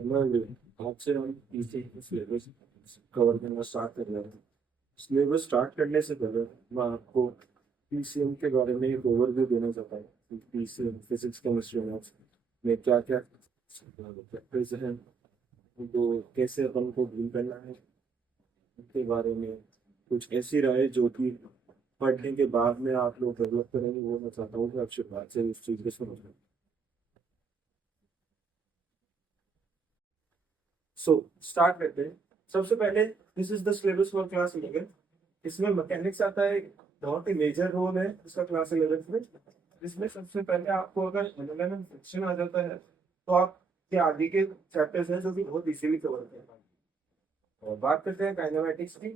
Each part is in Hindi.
आज से हम पीसी सिलेबस कवर करना स्टार्ट कर रहे हैं। सिलेबस स्टार्ट करने से पहले मैं आपको पीसीएम के बारे में एक ओवरव्यू देना चाहता हूँ कि पीसीएम फिजिक्स केमिस्ट्री मैथ्स में क्या क्या चैप्टर्स हैं, उनको कैसे अपन को डील करना है, उनके बारे में कुछ ऐसी राय जो कि पढ़ने के बाद में आप लोग डेवलप करेंगे, वो मैं चाहता हूँ कि आप शुरुआत से उस चीज़ को समझें। सो स्टार्ट करते हैं। सबसे पहले this is the syllabus for class 11। इसमें मैकेनिक्स आता है, बहुत ही मेजर रोल है इसका क्लास 11 में। जिसमें सबसे पहले आपको अगर एनालिसिस एंड फ्रिक्शन आ जाता है तो आपके आगे के चैप्टर्स हैं जो कि बहुत इजीली कवर कर पाएंगे। और बात करते हैं काइनेमेटिक्स की।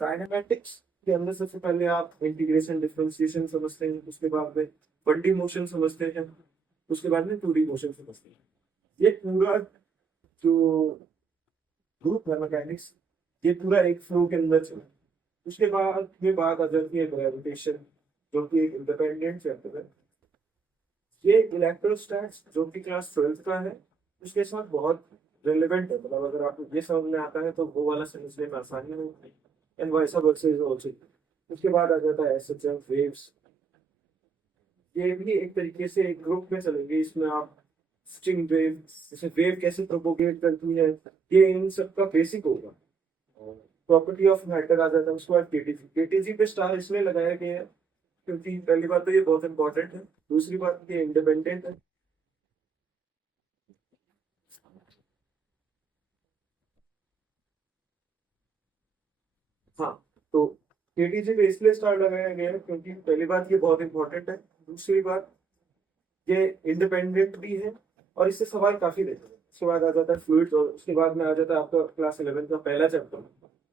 काइनेमेटिक्स के अंदर सबसे पहले आप इंटीग्रेशन डिफरेंशिएशन समझते हैं, उसके बाद में 1D मोशन समझते हैं, उसके बाद में 2D मोशन समझते हैं। ये पूरा जो ग्रुप है मैकेनिक्स, ये पूरा एक फ्लो के अंदर चला। उसके बाद में बात आ जाती है ग्रेविटेशन, जो कि एक इंडिपेंडेंट चैप्टर है। ये इलेक्ट्रोस्टैट्स जो कि क्लास 12 का है, उसके साथ बहुत रिलेवेंट है। मतलब अगर आपको ये समझ में आता है तो वो वाला समझने में आसानी होगी। And vice versa is also. उसके बाद आ जाता है एसएचएफ वेव्स। ये भी एक तरीके से एक ग्रुप में चलेंगे। इसमें आप स्ट्रिंग वेव, जैसे वेव कैसे प्रोपोगेट करती है, ये इन सब का बेसिक होगा। प्रॉपर्टी ऑफ मैटर आ जाता है। उसके बाद केटीजी। केटीजी पे स्टार इसलिए लगाया गया है क्योंकि पहली बात तो ये बहुत इंपॉर्टेंट है, दूसरी बात ये इंडिपेंडेंट है। हाँ, तो केटीजी पे इसलिए स्टार लगाया गया है क्योंकि पहली बात ये बहुत इंपॉर्टेंट है, दूसरी बात ये इंडिपेंडेंट भी है और इससे सवाल काफी रहते हैं। उसके बाद आ जाता है फ्लूइड्स और उसके बाद में आ जाता है आपका क्लास 11 का पहला चैप्टर,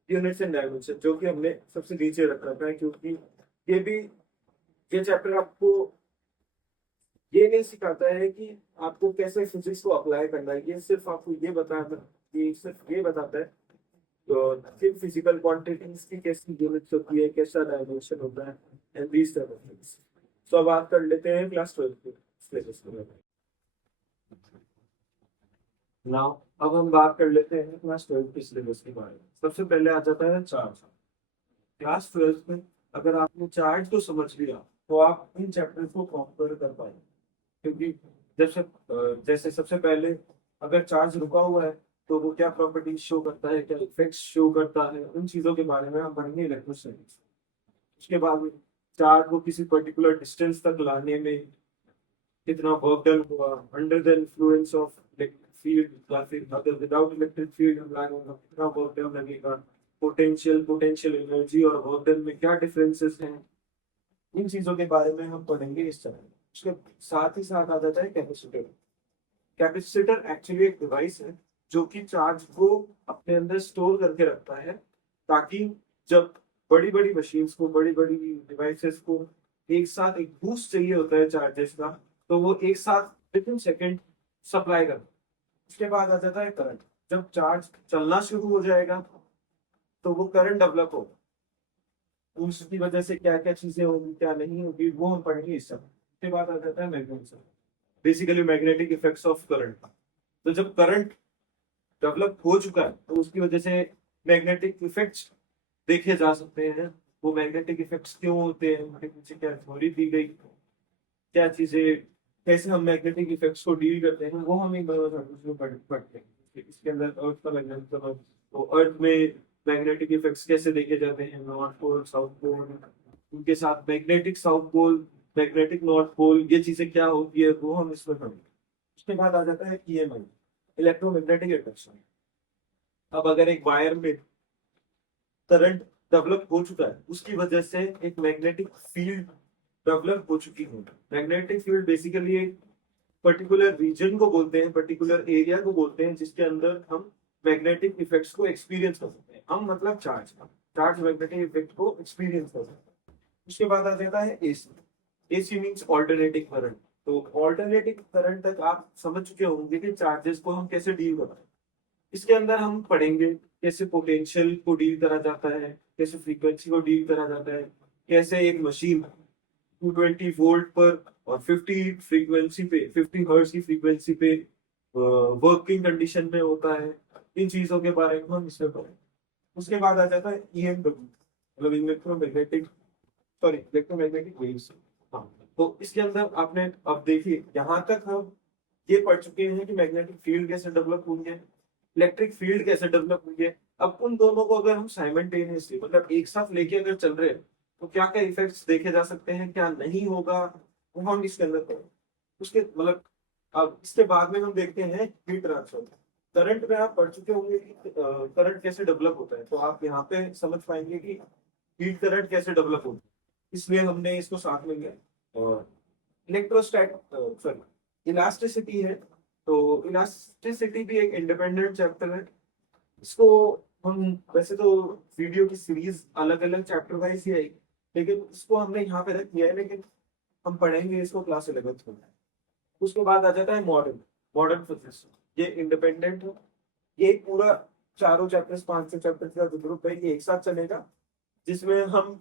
यूनिट्स एंड डायमेंशन, जो कि हमने सबसे नीचे रख रखा है क्योंकि ये भी ये चैप्टर आपको ये नहीं सिखाता है कि आपको कैसे फिजिक्स को अप्लाई करना है। ये सिर्फ आपको ये बताता ये सिर्फ ये बताता है तो सिर्फ फिजिकल क्वांटिटीज की कैसी यूनिट्स होती है, कैसा डायमेंशन होता है, and these type of things. तो अब बात कर लेते हैं क्लास 12 के सिलेबस के बारे में। नाउ अब हम बात कर लेते हैं क्लास 12 के सिलेबस के बारे में। सबसे पहले आ जाता है चार्ज। क्लास 12 में अगर आपने चार्ज को समझ लिया तो आप इन चैप्टर को कॉन्कर कर पाएंगे। क्योंकि जैसे जैसे सबसे पहले अगर चार्ज रुका हुआ है तो वो क्या प्रॉपर्टीज शो करता है, क्या इफेक्ट्स शो करता है, उन चीजों के बारे में हम पढ़ेंगे इलेक्ट्रोस्टैटिक्स। उसके बाद में चार्ज को किसी पर्टिकुलर डिस्टेंस तक लाने में कितना वर्क डन हुआ, under the influence of electric field या फिर अगर विदाउट इलेक्ट्रिक फील्ड हम लाएंगे तो कितना वर्क डन लगेगा, पोटेंशियल एनर्जी और वर्क डन में क्या डिफरेंसेस हैं। इन चीजों के बारे में हम पढ़ेंगे इस तरह। उसके साथ ही साथ आ जाता है कैपेसिटर। कैपेसिटर एक्चुअली एक डिवाइस है जो कि चार्ज को अपने अंदर स्टोर करके रखता है, ताकि जब बड़ी बड़ी मशीन्स को, बड़ी बड़ी डिवाइसेस को एक साथ एक बूस्ट चाहिए होता है चार्जेस का, तो वो एक साथ विद इन सेकेंड सप्लाई कर। उसके बाद आ जाता है करंट। जब चार्ज चलना शुरू हो जाएगा तो वो करंट डेवलप होगा। उसकी वजह से क्या क्या चीजें होगी, क्या नहीं होगी, वो हम पढ़ेंगे इस सब। उसके बाद आ जाता है magnetism, basically magnetic effects of current. तो जब करंट डेवलप हो चुका है तो उसकी वजह से मैग्नेटिक इफेक्ट्स देखे जा सकते हैं। वो मैग्नेटिक इफेक्ट्स क्यों होते हैं, उनके पीछे क्या थ्योरी दी गई, क्या चीजें, कैसे हम मैग्नेटिक इफेक्ट्स को डील करते हैं, वो हम एक बार पढ़ते हैं। इसके अंदर अर्थ का मैग्नेटिज्म, तो अर्थ में मैग्नेटिक इफेक्ट्स कैसे देखे जाते हैं, नॉर्थ पोल साउथ पोल, उनके साथ magnetic south pole, magnetic north pole, ये चीजें क्या होती है वो हम इसमें पढ़ेंगे। उसके बाद आ जाता है ईएमआई, इलेक्ट्रोमैग्नेटिक इंडक्शन। अब अगर एक वायर में करंट डेवलप हो चुका है, उसकी वजह से एक मैग्नेटिक फील्ड डेवलप हो चुकी है। मैग्नेटिक फील्ड बेसिकली एक पर्टिकुलर रीजन को बोलते हैं, पर्टिकुलर एरिया को बोलते हैं जिसके अंदर हम मैग्नेटिक इफेक्ट्स को एक्सपीरियंस कर सकते हैं। हम मतलब चार्ज का, चार्ज मैग्नेटिक इफेक्ट को एक्सपीरियंस कर सकते हैं। उसके बाद आ जाता है AC. AC means alternating current. तो ऑल्टरनेटिंग करंट तक आप समझ चुके होंगे कि चार्जेस को हम कैसे डील करते हैं। इसके अंदर हम पढ़ेंगे कैसे पोटेंशियल को डील करा जाता है, कैसे फ्रीक्वेंसी को डील करा जाता है, कैसे एक मशीन 220 वोल्ट पर और 50 फ्रीक्वेंसी पे, 50 हर्ट्ज की फ्रीक्वेंसी पे वर्किंग कंडीशन में होता है, इन चीजों के बारे में हम इसमें पढ़ें। उसके बाद आ जाता है EMW, मतलब इलेक्ट्रोमैग्नेटिक, सॉरी इलेक्ट्रोमैग्नेटिक वेव्स। हाँ, तो इसके अंदर आपने अब देखिए यहाँ तक हम ये पढ़ चुके हैं कि मैग्नेटिक फील्ड कैसे डेवलप हुई है, इलेक्ट्रिक फील्ड कैसे डेवलप हुई है। अब उन दोनों को अगर हम साइमल्टेनियसली मतलब एक साथ लेके अगर चल रहे हैं तो क्या क्या इफेक्ट्स देखे जा सकते हैं, क्या नहीं होगा, वो हम इसके अंदर पढ़ें। उसके मतलब अब इसके बाद में हम देखते हैं हीट ट्रांसफर। करंट में आप पढ़ चुके होंगे कि करंट कैसे डेवलप होता है, तो आप यहाँ पे समझ पाएंगे कि हीट करंट कैसे डेवलप होता है, इसलिए हमने इसको साथ में लिया। और इलेक्ट्रोस्टैट सॉरी इलास्टिसिटी है, तो इलास्टिसिटी भी एक इंडिपेंडेंट चैप्टर है। इसको हम वैसे तो वीडियो की सीरीज अलग अलग चैप्टर वाइज ही आई, लेकिन इसको हमने यहाँ पे रख दिया है, लेकिन हम पढ़ेंगे इसको क्लास 11th में। उसके बाद आ जाता है मॉडर्न मॉडर्न फिजिक्स। ये इंडिपेंडेंट है, ये पूरा चारों चैप्टर्स 5 6 चैप्टर का जो ग्रुप है ये एक साथ चलेगा, जिसमें हम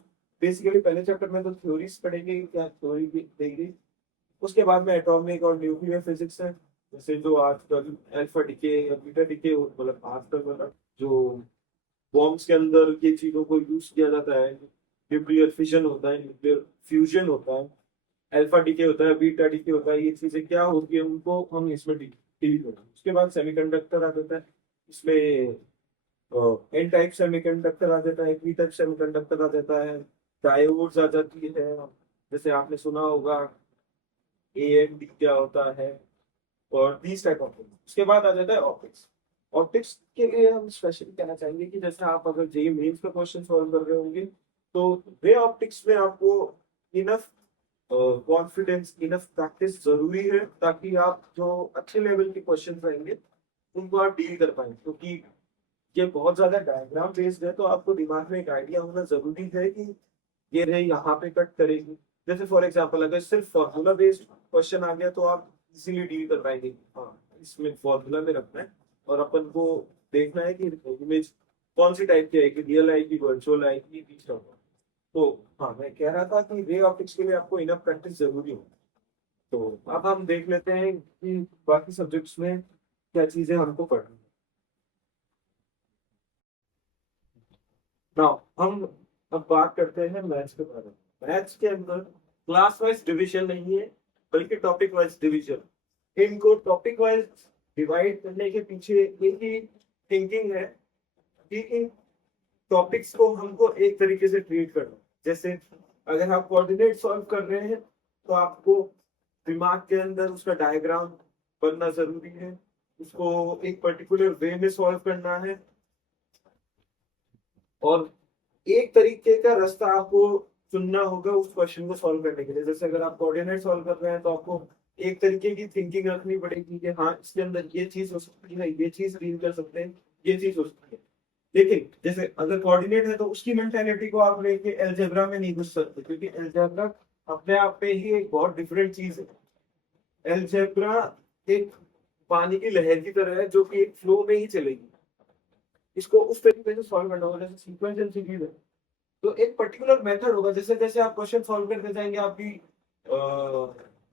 बेसिकली पहले चैप्टर में तो थ्योरीज पढ़ेंगे, क्या थ्योरी देंगे। उसके बाद में एटॉमिक और न्यूक्लियर फिजिक्स है, जैसे जो आजकल अल्फा डीके या बीटा डीके मतलब आजकल मतलब जो बॉम्ब्स के अंदर ये चीजों को यूज किया जाता है, न्यूक्लियर फिजन होता है, न्यूक्लियर फ्यूजन होता है, अल्फा डीके होता है, बीटा डीके होता है, ये चीजें क्या होती है उनको हम इसमें डील करते हैं। उसके बाद सेमीकंडक्टर आ जाता है, इसमें एन टाइप सेमीकंडक्टर आ जाता है, पी टाइप सेमीकंडक्टर आ जाता है, डायोड्स आ जाती है, जैसे आपने सुना होगा AMD क्या होता है, और दीज टाइप ऑफ थिंग्स। उसके बाद आ जाता है ऑप्टिक्स। ऑप्टिक्स के लिए हम स्पेशली कहना चाहेंगे कि जैसे आप अगर जेई मेंस का क्वेश्चन सॉल्व कर रहे होंगे तो रे ऑप्टिक्स में आपको इनफ कॉन्फिडेंस इनफ प्रैक्टिस जरूरी है, ताकि आप जो अच्छे लेवल के क्वेश्चन रहेंगे उनको आप डील कर पाए, क्योंकि ये बहुत ज्यादा डायग्राम बेस्ड है, तो आपको दिमाग में एक आइडिया होना जरूरी है कि ये रे यहाँ पे कट करेगी। जैसे फॉर एग्जाम्पल अगर सिर्फ फॉर्मूला बेस्ड क्वेश्चन आ गया तो आप इजीली डील कर पाएंगे, हाँ इसमें फॉर्मूला में रखना है और अपन को देखना है कि इमेज कौन सी टाइप की आएगी, रियल आएगी, वर्चुअल आएगी, बीच होगा। तो हाँ मैं कह रहा था कि रे ऑप्टिक्स के लिए आपको इनफ प्रैक्टिस जरूरी हो। तो अब हम देख लेते हैं कि बाकी सब्जेक्ट्स में क्या चीजें हमको पढ़नी है। नाउ हम अब बात करते हैं मैथ्स के बारे में। मैथ्स के अंदर क्लास वाइज डिवीजन नहीं है, बल्कि टॉपिक वाइज डिवीजन। इनको टॉपिक वाइज डिवाइड करने के पीछे एक ही थिंकिंग है कि इन टॉपिक्स को हमको एक तरीके से ट्रीट करना है। जैसे अगर आप कोऑर्डिनेट सॉल्व कर रहे हैं तो आपको दिमाग के अंदर उसका डायग्राम बनना जरूरी है, उसको एक पर्टिकुलर वे में सॉल्व करना है, और एक तरीके का रास्ता आपको चुनना होगा उस क्वेश्चन को सॉल्व करने के लिए। जैसे अगर आप कोऑर्डिनेट सॉल्व कर रहे हैं तो आपको एक तरीके की थिंकिंग रखनी पड़ेगी कि हाँ इसके अंदर ये चीज हो सकती है, ये चीज डील कर सकते हैं, ये चीज हो सकती है। लेकिन जैसे अगर कोऑर्डिनेट है तो उसकी मेंटेलिटी को आप लेके अलजेब्रा में नहीं घुस सकते, क्योंकि अलजेब्रा अपने आप पे ही एक बहुत डिफरेंट चीज है। अलजेब्रा एक पानी की लहर की तरह है जो कि एक फ्लो में ही चलेगी। इसको उस तरीके से सॉल्व करना होगा जैसे सीक्वेंस एंड सीरीज है, तो एक पर्टिकुलर मेथड होगा। जैसे जैसे आप क्वेश्चन सॉल्व करते जाएंगे आपकी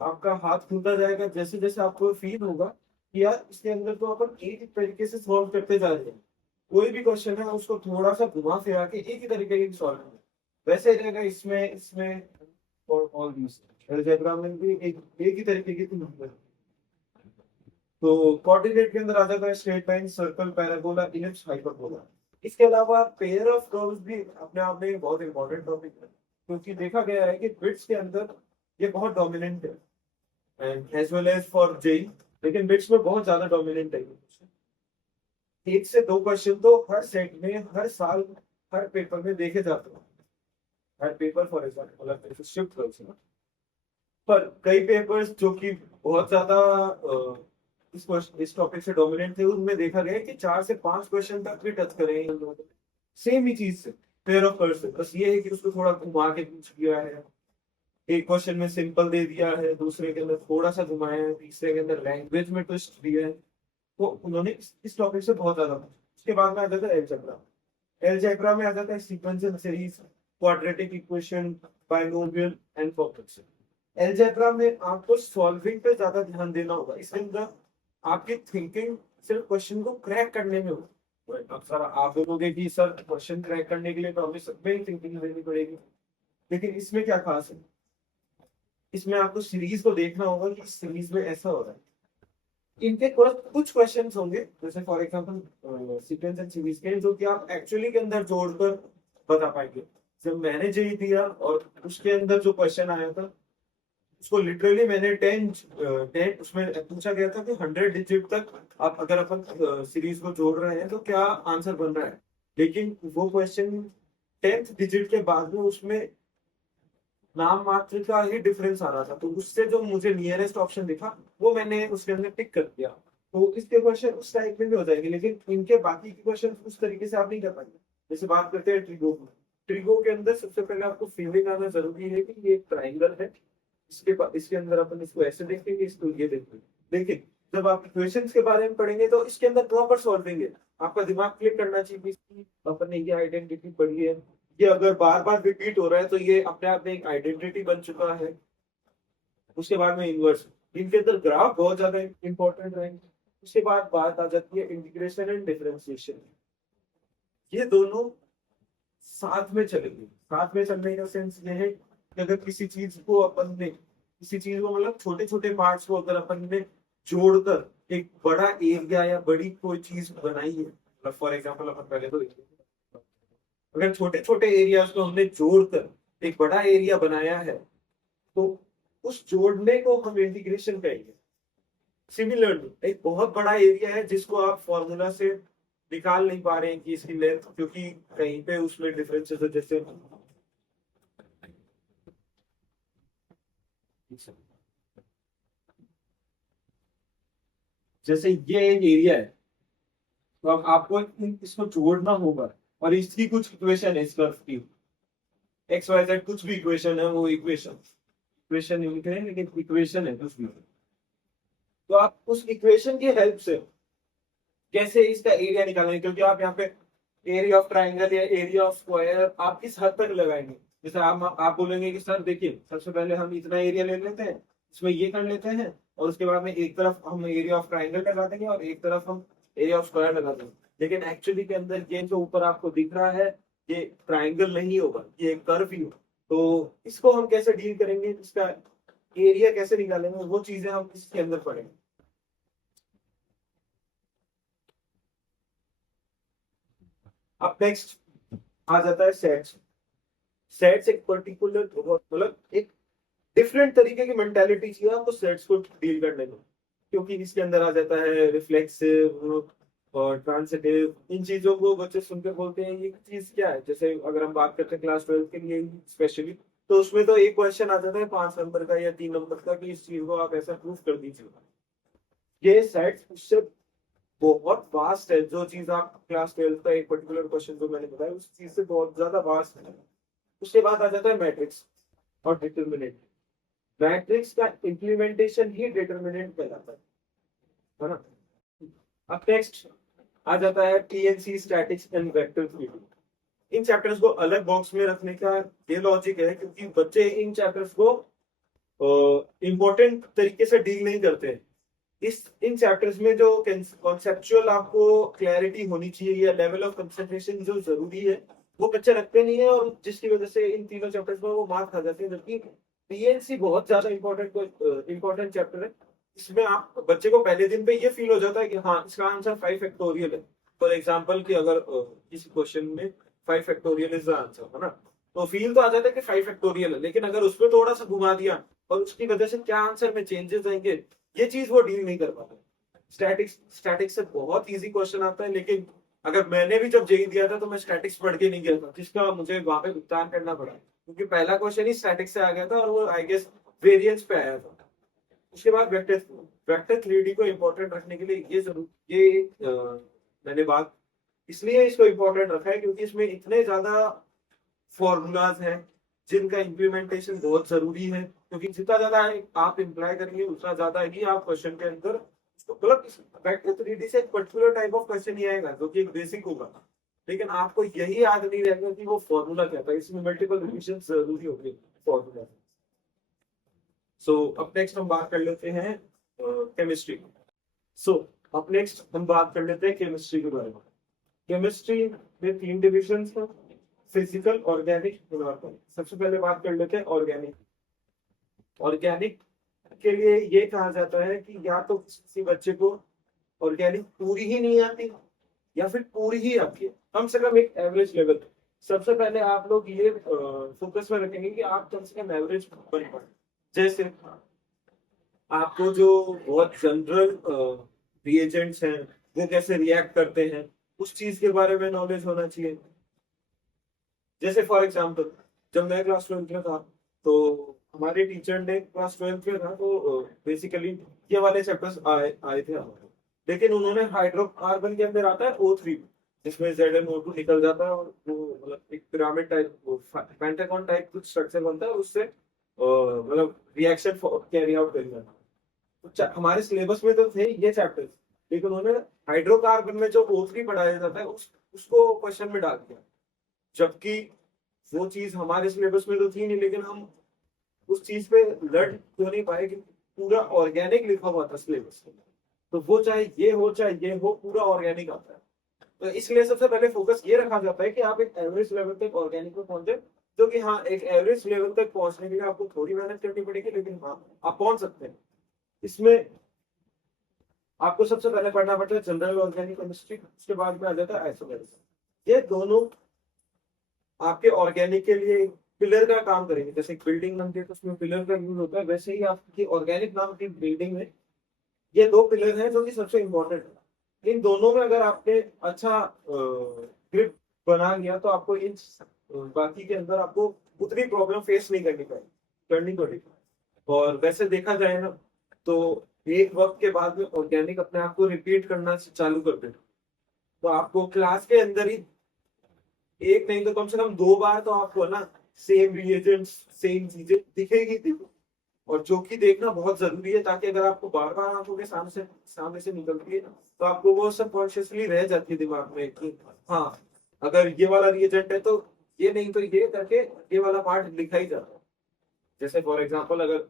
आपका हाथ खुलता जाएगा, जैसे जैसे आपको फील होगा कि यार इसके अंदर तो अपन एक ही तरीके से सॉल्व करते जा रहे हैं, कोई भी क्वेश्चन है उसको थोड़ा सा घुमा फिरा के एक ही तरीके की सॉल्व करना, वैसे रहेगा इसमें इसमें और ऑल दीस अलजेब्रा में भी एक ही तरीके की थी। तो कोऑर्डिनेट के अंदर आ जाता है straight line, circle, parabola, ellipse, hyperbola. इसके अलावा पेयर ऑफ कर्व्स भी अपने आप में एक बहुत इंपॉर्टेंट टॉपिक है, क्योंकि देखा गया है कि बिट्स के अंदर ये बहुत डोमिनेंट है, and as well as for JEE, लेकिन बिट्स में बहुत ज्यादा डोमिनेंट है। एक से दो क्वेश्चन तो हर सेट में हर साल हर पेपर में देखे जाते हैं। हर पेपर फॉर एग्जाम्पल मतलब शिफ्ट कर, पर कई पेपर्स जो कि बहुत ज्यादा इस टॉपिक से डोमिनेंट थे उनमें देखा गया कि 4 से 5 क्वेश्चन तक भी टच करें सेम ही चीज से, पेयर ऑफ कर्व से। बस ये है कि उसको थोड़ा घुमा के पूछ दिया है, एक क्वेश्चन में सिंपल दे दिया है, दूसरे के अंदर थोड़ा सा घुमाया है, तीसरे के अंदर लैंग्वेज में ट्विस्ट दिया है। तो उन्होंने इस टॉपिक से बहुत ज्यादा। उसके बाद में आ जाता है एलजेब्रा। एलजेब्रा में आ जाता है sequential series, quadratic equation, binomial and complex. Algebra में आपको सॉल्विंग पे ज्यादा ध्यान देना होगा। इसके अंदर आपकी थिंकिंग सिर्फ क्वेश्चन को क्रैक करने में हो। अब सर आप बोलोगे कि सर क्वेश्चन क्रैक करने के लिए तो हमें सब में ही थिंकिंग लेनी पड़ेगी, लेकिन इसमें क्या खास है? इसमें आपको सीरीज को देखना होगा कि सीरीज में ऐसा हो रहा है। इनके कुछ क्वेश्चन होंगे, जैसे for example sequence and series के, जो कि आप एक्चुअली के अंदर जोड़कर बता पाएंगे। जब मैंने जेई दिया और उसके अंदर जो क्वेश्चन आया था, उसको लिटरली मैंने 10 उसमें पूछा गया था कि 100 डिजिट तक आप अगर अपन सीरीज को जोड़ रहे हैं तो क्या आंसर बन रहा है। लेकिन वो क्वेश्चन 10th डिजिट के बाद में उसमें नाम मात्र का ही डिफरेंस आ रहा था, तो उससे जो मुझे नियरेस्ट ऑप्शन दिखा वो मैंने उसके अंदर टिक कर दिया। तो इसके क्वेश्चन उस टाइप में भी हो जाएंगे, लेकिन इनके बाकी के क्वेश्चन उस तरीके से आप नहीं कर पाएंगे। जैसे बात करते हैं ट्रिगो की। ट्रिगो के अंदर सबसे पहले आपको फीलिंग आना जरूरी है कि ये एक ट्राइंगल है, इसके अंदर अपन इसको ऐसे देखेंगे, इसको ये देखेंगे। लेकिन जब आप इक्वेशंस के बारे में पढ़ेंगे तो इसके अंदर प्रॉपर सॉल्विंग है। आपका दिमाग क्लिक करना चाहिए कि इसकी अपन ने ये आइडेंटिटी पढ़ी है, ये अगर बार बार रिपीट हो रहा है तो ये अपने आप में एक आइडेंटिटी बन चुका है। उसके बाद में इनवर्स, इनके अंदर ग्राफ बहुत ज्यादा इंपॉर्टेंट रहेंगे। उसके बाद बात आ जाती है इंटीग्रेशन एंड डिफरेंशिएशन। ये दोनों साथ में चलेंगे। साथ में चलने का सेंस ये है कि अगर किसी चीज को अपन ने, किसी चीज को मतलब छोटे छोटे पार्ट्स को अगर अपन ने जोड़कर एक बड़ा एरिया या बड़ी कोई चीज बनाई है, मतलब फॉर एग्जाम्पल अपन पहले तो अगर छोटे छोटे एरियाज को हमने जोड़कर एक बड़ा एरिया बनाया है, तो उस जोड़ने को हम इंटीग्रेशन कहेंगे। सिमिलरली एक बहुत बड़ा एरिया है जिसको आप फॉर्मूला से निकाल नहीं पा रहे हैं कि इसकी लेंथ, क्योंकि कहीं पे उसमें डिफरेंसेस है। जैसे ये एक एरिया है, तो अब आपको इसको जोड़ना होगा, और इसकी कुछ इक्वेशन है इस कर्व की, एक्स वाई जेड कुछ भी इक्वेशन है, वो इक्वेशन इक्वेशन नहीं लिख रहे हैं, लेकिन इक्वेशन है कुछ भी। तो आप उस इक्वेशन की हेल्प से कैसे इसका एरिया निकालेंगे, क्योंकि आप यहाँ पे एरिया ऑफ ट्राइंगल या एरिया ऑफ स्क्वायर आप किस हद तक लगाएंगे। जैसे आप बोलेंगे कि सर देखिए, सबसे पहले हम इतना एरिया ले लेते हैं, इसमें ये कर लेते हैं, और उसके बाद में एक तरफ हम एरिया ऑफ ट्राइंगल लगा देंगे और एक तरफ हम एरिया ऑफ स्क्वायर लगा देंगे। लेकिन एक्चुअली के अंदर ये जो ऊपर आपको दिख रहा है, ये ट्राइंगल नहीं होगा, ये एक कर्व ही होगा। तो इसको हम कैसे डील करेंगे, इसका एरिया कैसे निकालेंगे, वो चीजें हम इसके अंदर पढ़ेंगे। अब नेक्स्ट आ जाता है सेट्स। सेट्स एक पर्टिकुलर मतलब एक डिफरेंट तरीके की मेंटालिटी चाहिए आपको सेट्स को डील करने में, क्योंकि इसके अंदर आ जाता है रिफ्लेक्सिव और ट्रांसिटिव। इन चीजों को बच्चे सुनकर बोलते हैं ये चीज क्या है। जैसे अगर हम बात करते हैं क्लास 12 के लिए स्पेशली, तो उसमें तो एक क्वेश्चन आ जाता है 5 नंबर का या 3 नंबर का कि इस चीज को आप ऐसा प्रूफ कर दीजिए। ये सेट्स उससे बहुत वास्ट है। जो चीज आप क्लास 12 का एक पर्टिकुलर क्वेश्चन जो मैंने बताया उस चीज से बहुत ज्यादा वास्ट है। उसके बाद आ जाता है मैट्रिक्स और डिटरमिनेंट। मैट्रिक्स का इम्प्लीमेंटेशन ही डिटरमिनेंट कहलाता है ना। अब नेक्स्ट आ जाता है TNC, statics and vector theory. In chapters को अलग बॉक्स में रखने का ये लॉजिक है क्योंकि बच्चे इन चैप्टर्स को इम्पोर्टेंट तरीके से डील नहीं करते। इन चैप्टर्स में जो कॉन्सेप्चुअल आपको क्लैरिटी होनी चाहिए या लेवल ऑफ कंसंट्रेशन जो जरूरी है, वो बच्चे रखते नहीं है, और जिसकी वजह से इन तीनों चैप्टर्स में वो मार्क खा जाते हैं। जबकि टीएनसी बहुत ज्यादा इंपॉर्टेंट चैप्टर है। इसमें आप बच्चे को पहले दिन पे ये फील हो जाता है कि हाँ इसका आंसर 5 फैक्टोरियल है। फॉर एग्जाम्पल कि अगर किसी क्वेश्चन में 5 फैक्टोरियल इज द आंसर, है ना, तो फील तो आ जाता है कि 5 फैक्टोरियल है, लेकिन अगर उसमें थोड़ा सा घुमा दिया और उसकी वजह से क्या आंसर में चेंजेस आएंगे, ये चीज वो डील नहीं कर पाता। स्टैटिक्स से बहुत इजी क्वेश्चन आता है, लेकिन अगर मैंने भी जब जेई दिया था तो मैं स्टैटिक्स पढ़ के नहीं गया था, जिसका मुझे वहां पे भुगतान करना पड़ा, क्योंकि पहला क्वेश्चन ही स्टैटिक्स से आ गया था और वो आई गेस वेरिएंस पे आया था। उसके बाद वेक्टर 3D को इम्पोर्टेंट रखने के लिए मैंने बात इसलिए इसको इम्पोर्टेंट रखा है क्योंकि इसमें इतने ज्यादा फॉर्मूलाज हैं जिनका इम्प्लीमेंटेशन बहुत जरूरी है। क्योंकि जितना ज्यादा आप इम्प्लाई करेंगे उतना ज्यादा ही आप क्वेश्चन के अंदर, मतलब वेक्टर 3D से एक पर्टिकुलर टाइप ऑफ क्वेश्चन ही आएगा जो कि एक बेसिक होगा, लेकिन आपको यही याद नहीं रहेगा कि वो फॉर्मूला क्या था। इसमें मल्टीपल रिविजन जरूरी होगी फॉर्मूला। सो अब नेक्स्ट हम बात कर लेते हैं केमिस्ट्री। सो अब नेक्स्ट हम बात कर लेते हैं केमिस्ट्री के बारे में। केमिस्ट्री में 3 डिविजन्स हैं, फिजिकल, ऑर्गेनिक, इनऑर्गेनिक। सबसे पहले बात कर लेते हैं ऑर्गेनिक। ऑर्गेनिक के लिए ये कहा जाता है कि या तो किसी बच्चे को ऑर्गेनिक पूरी ही नहीं आती या फिर पूरी ही आती है, कम से कम एक एवरेज लेवल। सबसे पहले आप लोग ये फोकस में रखेंगे कि आप कम से कम एवरेज बन पाए। जैसे आपको जो बहुत जनरल रिएजेंट्स हैं वो कैसे रिएक्ट करते हैं उस चीज के बारे में नॉलेज होना चाहिए। जैसे फॉर एग्जांपल जब मैं क्लास 12th में था तो हमारे टीचर ने क्लास 12th में था तो बेसिकली ये वाले चैप्टर्स आए आए थे हमारे, लेकिन उन्होंने हाइड्रोकार्बन के अंदर आता है O3 जिसमें ZnO2 निकल जाता है और वो मतलब एक पिरामिड टाइप पेंटागन टाइप कुछ स्ट्रक्चर बनता है और उससे मतलब रिएक्शन कैरी आउट करेगा। तो हमारे सिलेबस में तो थे ये चैप्टर्स, लेकिन उन्होंने हाइड्रोकार्बन में जो O3 पढ़ाया जाता है उसको क्वेश्चन में डाल दिया, जबकि वो चीज हमारे सिलेबस में तो थी नहीं, लेकिन हम उस चीज पे लड़ तो नहीं पाए कि पूरा ऑर्गेनिक लिखा हुआ था सिलेबस में। तो वो चाहे ये हो पूरा ऑर्गेनिक आता है। तो इसलिए सबसे पहले फोकस ये रखा जाता है कि आप एक एवरेज लेवल तक ऑर्गेनिक में पहुंचे, जो कि हाँ एक एवरेज लेवल तक पहुंचने के लिए आपको थोड़ी मेहनत करनी पड़ेगी, लेकिन हाँ आप पहुंच सकते हैं। इसमें आपको सबसे पहले पढ़ना पड़ता है जनरल ऑर्गेनिक केमिस्ट्री, उसके बाद में आ जाता है आइसोमेरिज्म। ये दोनों आपके ऑर्गेनिक के लिए पिलर का काम करेंगे। जैसे बिल्डिंग बनती है तो उसमें पिलर का यूज होता है, वैसे ही आपकी ऑर्गेनिक नाम की बिल्डिंग में ये 2 पिलर हैं जो कि सबसे इंपॉर्टेंट है। इन दोनों में अगर आपने अच्छा ग्रिप बना लिया तो आपको इन बाकी के अंदर आपको उतनी प्रॉब्लम फेस नहीं करनी पड़ेगी। और वैसे देखा जाए ना तो एक वक्त के बाद में ऑर्गेनिक अपने आप को रिपीट करना चालू कर देगा। तो आपको क्लास के अंदर ही एक नहीं तो कम से कम 2 बार तो आपको ना सेम रिएजेंट्स सेम चीजें दिखेगी। और जो कि देखना बहुत जरूरी है, ताकि अगर आपको बार बार आंखों के सामने से निकलती है तो आपको वो सब कॉन्शियसली रह जाती है दिमाग में कि हाँ अगर ये वाला रिएजेंट है तो ये नहीं तो ये करके ये वाला पार्ट लिखा ही जाता है। जैसे फॉर एग्जाम्पल अगर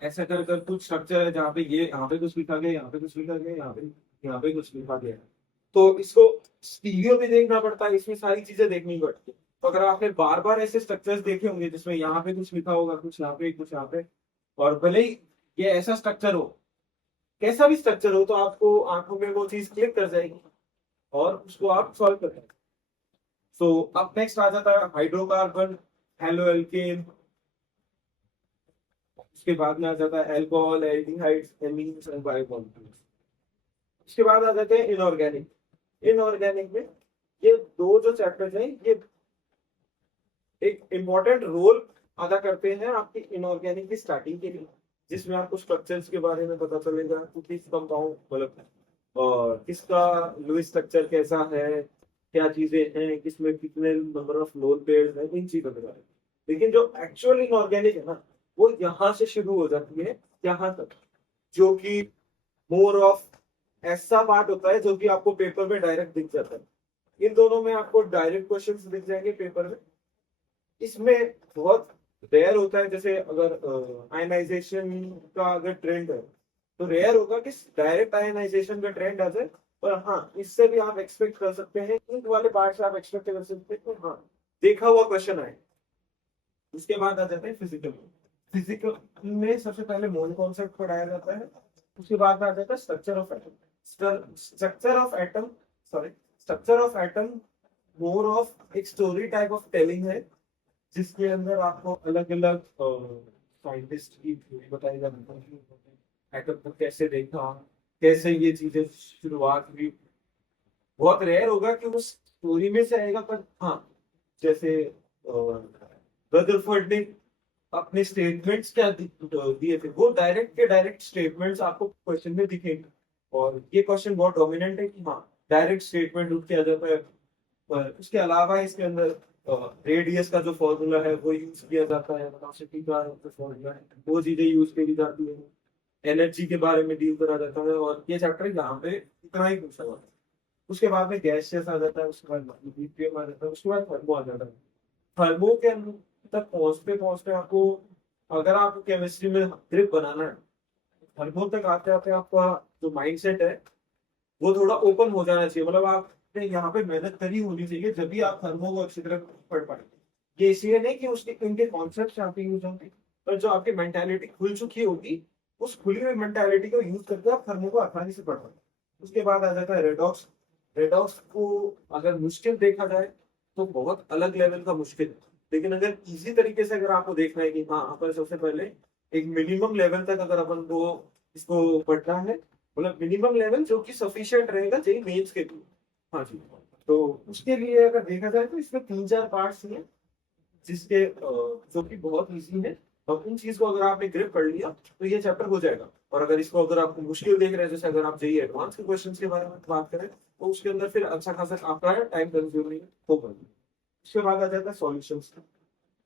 ऐसे कर कर कुछ स्ट्रक्चर है जहाँ पे ये यहाँ पे कुछ लिखा गया, यहाँ पे कुछ लिखा गया, यहाँ पे कुछ लिखा गया, तो इसको स्टीरियो भी देखना पड़ता है, इसमें सारी चीजें देखनी पड़ती है। तो अगर आपने बार बार ऐसे स्ट्रक्चर्स देखे होंगे जिसमें यहाँ पे कुछ लिखा होगा, कुछ यहाँ पे कुछ यहाँ पे, और भले ही ये ऐसा स्ट्रक्चर हो, कैसा भी स्ट्रक्चर हो, तो आपको आंखों में वो चीज क्लिक कर जाएगी और उसको आप सॉल्व कर पाएंगे। सो अब नेक्स्ट आ जाता है हाइड्रोकार्बन, हेलो एल्केन, उसके बाद में आ जाता है alcohol, aldehydes, amines and biomolecules. उसके बाद आ जाते हैं इनऑर्गेनिक। इनऑर्गेनिक में ये 2 जो चैप्टर्स हैं ये एक इम्पोर्टेंट रोल अदा करते हैं आपकी इनऑर्गेनिक की स्टार्टिंग के लिए, जिसमें आपको स्ट्रक्चर्स के बारे में पता चलेगा कि किस कंपाउंड मतलब और किसका लुईस स्ट्रक्चर कैसा है, क्या चीजें हैं, किसमें कितने नंबर ऑफ लोन पेयर्स हैं, इन चीजों के बारे में। लेकिन जो एक्चुअल इनऑर्गेनिक है ना वो यहाँ से शुरू हो जाती है यहाँ तक, जो कि मोर ऑफ ऐसा पार्ट होता है जो कि आपको पेपर में डायरेक्ट दिख जाता है। इन दोनों में आपको डायरेक्ट क्वेश्चंस दिख जाएंगे पेपर में। इसमें बहुत रेयर होता है, जैसे अगर आयनाइजेशन का अगर ट्रेंड है तो रेयर होगा कि डायरेक्ट आयनाइजेशन का ट्रेंड आ जाए, पर हाँ इससे भी आप एक्सपेक्ट कर सकते हैं, इंक वाले पार्ट से आप एक्सपेक्ट कर सकते हैं हाँ देखा हुआ क्वेश्चन आए। उसके बाद आ जाते हैं फिजिकल। फिजिकल में सबसे पहले मोल कॉन्सेप्ट पढ़ाया जाता है, उसके बाद में आ जाता है structure of atom. Structure of atom sorry structure of atom more of एक स्टोरी टाइप ऑफ टेलिंग है, जिसके अंदर आपको अलग अलग साइंटिस्ट की बताई जाती है एटम को कैसे देखा, कैसे ये चीजें शुरुआत हुई। बहुत रेयर होगा कि उस स्टोरी में से आएगा, पर हाँ जैसे रदरफोर्ड ने अपने स्टेटमेंट्स क्या दिए थे वो डायरेक्ट के डायरेक्ट स्टेटमेंट्स आपको क्वेश्चन में दिखेंगे। और ये क्वेश्चन बहुत डोमिनेंट है कि हाँ डायरेक्ट स्टेटमेंट उठ के आ जाता है। पर उसके अलावा इसके अंदर रेडियस का जो फॉर्मूला है वो यूज किया जाता है, वेलोसिटी का जो फॉर्मूला है वो चीजें यूज करी जाती है, एनर्जी के बारे में डील करा जाता है। और ये चैप्टर यहाँ पे इतना ही पूछा जाता है। उसके बाद में गैसियस आ जाता है, उसके बाद लिथियम आ जाता है, उसके बाद थर्मो आ जाता है। थर्मो के अंदर तक पहुंचते पहुंचते आपको, अगर आपको केमिस्ट्री में ग्रिप बनाना है थर्मो तक आते आते आपका जो माइंडसेट है वो थोड़ा ओपन हो जाना चाहिए, मतलब आपने यहाँ पे मेहनत करी होनी चाहिए जब भी आप थर्मो को अच्छी तरह पढ़ पाएंगे। ये इसलिए नहीं कि उसके इनके कॉन्सेप्ट यहाँ पे यूज होंगे, पर जो आपकी मेंटालिटी खुल चुकी होगी उस खुली हुई मेंटालिटी को यूज करके आप थर्मो को आसानी से पढ़ पाएंगे। उसके बाद आ जाता है रेडॉक्स। रेडॉक्स को अगर मुश्किल देखा जाए तो बहुत अलग लेवल का मुश्किल है, लेकिन अगर इजी तरीके से अगर आपको देखना है कि हाँ अपन सबसे पहले एक मिनिमम लेवल तक अगर अपन को इसको पढ़ना है, मतलब मिनिमम लेवल जो कि सफिशिएंट रहेगा जेई मेंस के लिए। हाँ जी, तो उसके लिए अगर देखा जाए तो इसमें 3-4 पार्ट्स हैं जिसके जो कि बहुत इजी है, और उन चीज को अगर आपने ग्रिप कर लिया तो ये चैप्टर हो जाएगा। और अगर इसको अगर आप मुश्किल देख रहे हैं, जैसे अगर आप जेई एडवांस के क्वेश्चंस के बारे में बात करें, तो उसके अंदर फिर अच्छा खासा आपका टाइम कंज्यूमिंग होगा। उसके बाद आ जाता है सॉल्यूशंस।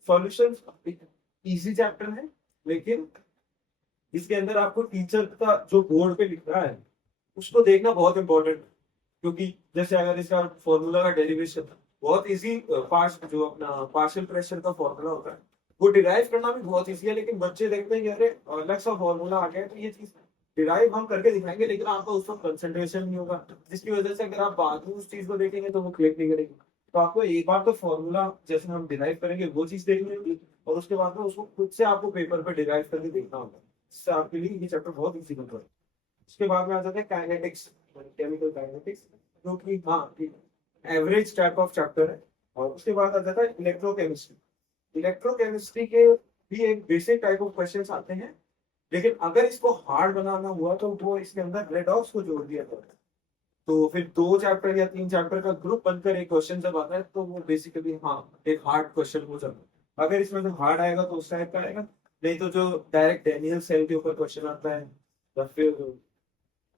सॉल्यूशंस इजी चैप्टर है, लेकिन इसके अंदर आपको टीचर का जो बोर्ड पे लिख रहा है उसको देखना बहुत इंपॉर्टेंट है, क्योंकि जैसे अगर इसका फॉर्मूला का डेरिवेशन बहुत इजी, पार्ट जो अपना पार्शियल प्रेशर का फॉर्मूला होता है वो डिराइव करना भी बहुत इजी है, लेकिन बच्चे देखते हैं कि अरे अलग सा फॉर्मूला आ गया है, तो ये चीज डिराइव हम करके दिखाएंगे लेकिन आपका उसका कंसंट्रेशन नहीं होगा, जिसकी वजह से अगर आप बाद में उस चीज को देखेंगे तो वो क्लिक नहीं करेगी। तो आपको एक बार तो फॉर्मूला जैसे हम डिराइव करेंगे वो चीज देखनी होगी, और उसके बाद में उसको खुद से आपको पेपर पे डिराइव करके देखना होगा, इससे आपके लिए ये चैप्टर बहुत इजी बनता है। उसके बाद में आ जाता है काइनेटिक्स, केमिकल काइनेटिक्स, जो कि हाँ एवरेज टाइप ऑफ चैप्टर है। और उसके बाद आ जाता है इलेक्ट्रोकेमिस्ट्री। इलेक्ट्रोकेमिस्ट्री के भी एक बेसिक टाइप ऑफ क्वेश्चंस आते हैं, लेकिन अगर इसको हार्ड बनाना हुआ तो वो इसके अंदर रेडॉक्स को जोड़ दिया जाता है। तो फिर 2 चैप्टर या 3 चैप्टर का ग्रुप बनकर एक क्वेश्चन जब आता है तो वो बेसिकली हाँ एक हार्ड क्वेश्चन हो जाता है। अगर इसमें से हार्ड आएगा तो उस टाइप का आएगा, नहीं तो जो डायरेक्ट डेनियल सेल के ऊपर क्वेश्चन आता है या फिर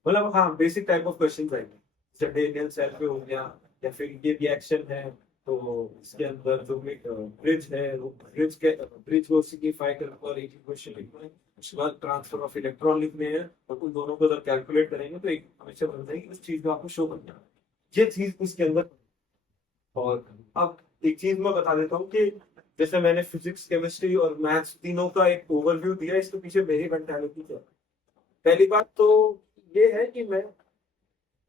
मतलब हाँ बेसिक टाइप ऑफ क्वेश्चन आएंगे, जैसे डेनियल सेल पे हो गया, या फिर ये रिएक्शन है तो इसके अंदर जो ब्रिज है वो ब्रिज को सिग्निफाई कर और एक इक्वेशन लिखना है, उसके बाद ट्रांसफर ऑफ इलेक्ट्रॉन लिखने हैं, और उन दोनों को अगर कैलकुलेट करेंगे तो एक हमेशा बन जाएगी, उस चीज को आपको शो करना है, ये चीज इसके अंदर। और अब एक चीज मैं बता देता हूँ कि जैसे मैंने फिजिक्स केमिस्ट्री और मैथ्स तीनों का एक ओवरव्यू दिया, इसके पीछे मेरी मेंटालिटी क्या है। पहली बात तो ये है कि मैं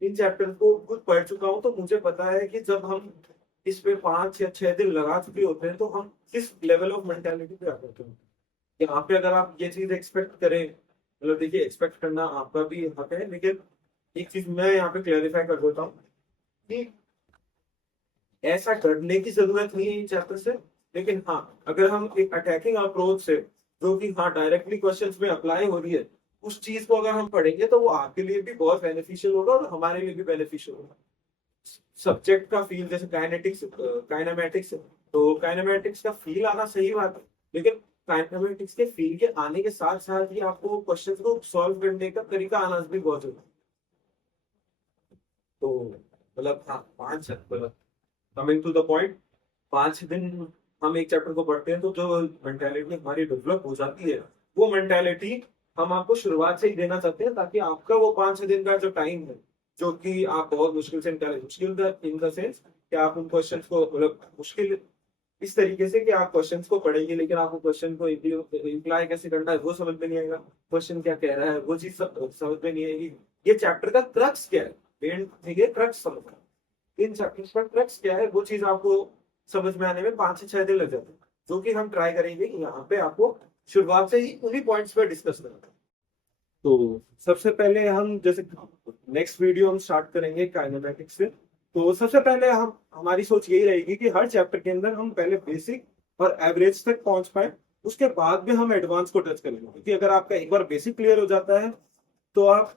इन चैप्टर को खुद पढ़ चुका हूँ, तो मुझे पता है कि जब हम इस पे 5 या 6 दिन लगा चुके होते हैं तो हम किस लेवल ऑफ मेंटालिटी पे आ जाते हैं। यहाँ पे अगर आप ये चीज एक्सपेक्ट करें, मतलब देखिए एक्सपेक्ट करना आपका भी हक है, लेकिन एक चीज मैं यहाँ पे क्लैरिफाई कर देता हूँ कि ऐसा डरने की जरूरत नहीं है इन चैप्टर से, लेकिन हाँ अगर हम एक अटैकिंग अप्रोच से जो कि हाँ डायरेक्टली क्वेश्चंस में अप्लाई हो रही है उस चीज को अगर हम पढ़ेंगे तो वो आपके लिए भी बहुत बेनिफिशियल होगा और हमारे लिए भी बेनिफिशियल होगा। सब्जेक्ट का फील जैसे काइनेटिक्स काइनेमेटिक्स, तो काइनेमेटिक्स का फील आना सही बात है, लेकिन काइनेमेटिक्स के फील के आने के साथ साथ ही आपको क्वेश्चन को सॉल्व करने का तरीका आना भी बहुत जरूरी है। तो मतलब हाँ 5 मतलब कमिंग टू द पॉइंट, 5 दिन हम एक चैप्टर को पढ़ते हैं तो जो मेंटेलिटी हमारी डेवलप हो जाती है वो मेंटेलिटी हम आपको शुरुआत से ही देना चाहते हैं, ताकि आपका वो 5-6 दिन का जो टाइम है जो कि आप बहुत मुश्किल से निकाले, मुश्किल इन द सेंस कि आप उन क्वेश्चंस को मतलब मुश्किल इस तरीके से कि आप क्वेश्चंस को पढ़ेंगे लेकिन आपको क्वेश्चन को इम्प्लाई कैसे करना है वो समझ में नहीं आएगा, क्वेश्चन क्या कह रहा है वो चीज समझ में नहीं आएगी, ये चैप्टर का क्रक्स क्या है, मेन थिंग है क्रक्स समझना, इन चैप्टर्स का क्रक्स क्या है वो चीज आपको समझ में आने में 5 से 6 दिन लग जाते हैं, जो कि हम ट्राई करेंगे कि यहाँ पे आपको शुरुआत से ही उन्हीं पॉइंट्स पर डिस्कस करना। तो सबसे पहले हम जैसे नेक्स्ट वीडियो हम स्टार्ट करेंगे काइनेमेटिक्स से, तो सबसे पहले हम हमारी सोच यही रहेगी कि हर चैप्टर के अंदर हम पहले बेसिक और एवरेज तक पहुंच पाए, उसके बाद में हम एडवांस को टच करेंगे, क्योंकि अगर आपका एक बार बेसिक क्लियर हो जाता है तो आप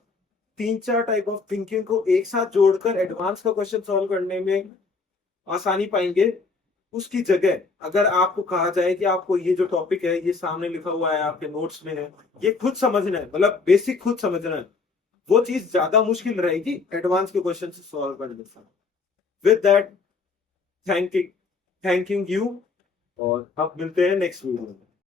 3-4 टाइप ऑफ थिंकिंग को एक साथ जोड़कर एडवांस का क्वेश्चन सॉल्व करने में आसानी पाएंगे। उसकी जगह अगर आपको कहा जाए कि आपको ये जो टॉपिक है ये सामने लिखा हुआ है आपके नोट्स में है, ये खुद समझना है, मतलब बेसिक खुद समझना है, वो चीज ज्यादा मुश्किल रहेगी एडवांस के क्वेश्चन से सॉल्व करने से। विद दैट थैंकिंग यू, और अब मिलते हैं नेक्स्ट वीडियो में।